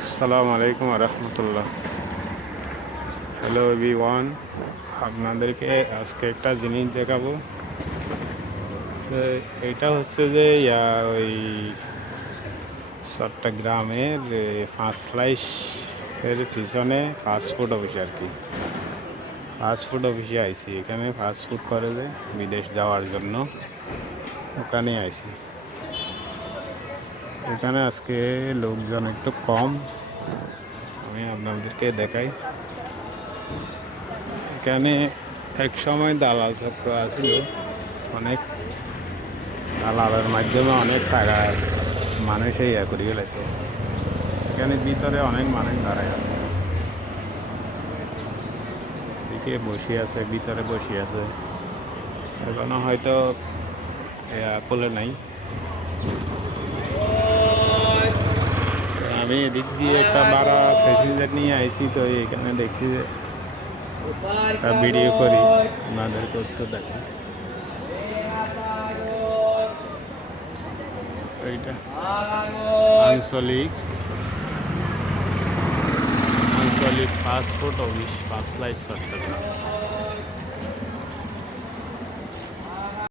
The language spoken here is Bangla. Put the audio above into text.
আসসালামু আলাইকুম রহমতুল্লাহ। হ্যালো এভরিওয়ান, আপনাদেরকে আজকে একটা জিনিস দেখাবো। তো এটা হচ্ছে যে ওই চট্টগ্রামের পাঁচ স্লাইস এর পিছনে ফাস্টফুড অফিস আর কি। ফাস্টফুড অফিসে আইছি, এখানে ফাস্টফুড করে যে বিদেশ যাওয়ার জন্য ওখানে আইছি। এখানে আজকে লোকজন একটু কম, আমি আপনাদেরকে দেখাই। এখানে এক সময় দালাল চক্র আছিল, অনেক দালালের মাধ্যমে অনেক টাকা মানুষ ইয়া করে গেলাইত। এখানে ভিতরে অনেক মানুষ দাঁড়ায় আছে, এদিকে বসে আছে, ভিতরে বসে আছে, এখনো হয়তো খুলে নাই। আমি এদিক দিয়ে একটা বাড়া প্যাসেঞ্জার নিয়ে আইছি, তো এখানে দেখছি যে একটা ভিডিও করি, আপনাদেরকে একটু দেখাই। এইটা আঞ্চলিক আঞ্চলিক ফাস্টফুড অফিস পাঁচ লাইশ চট্টগ্রাম।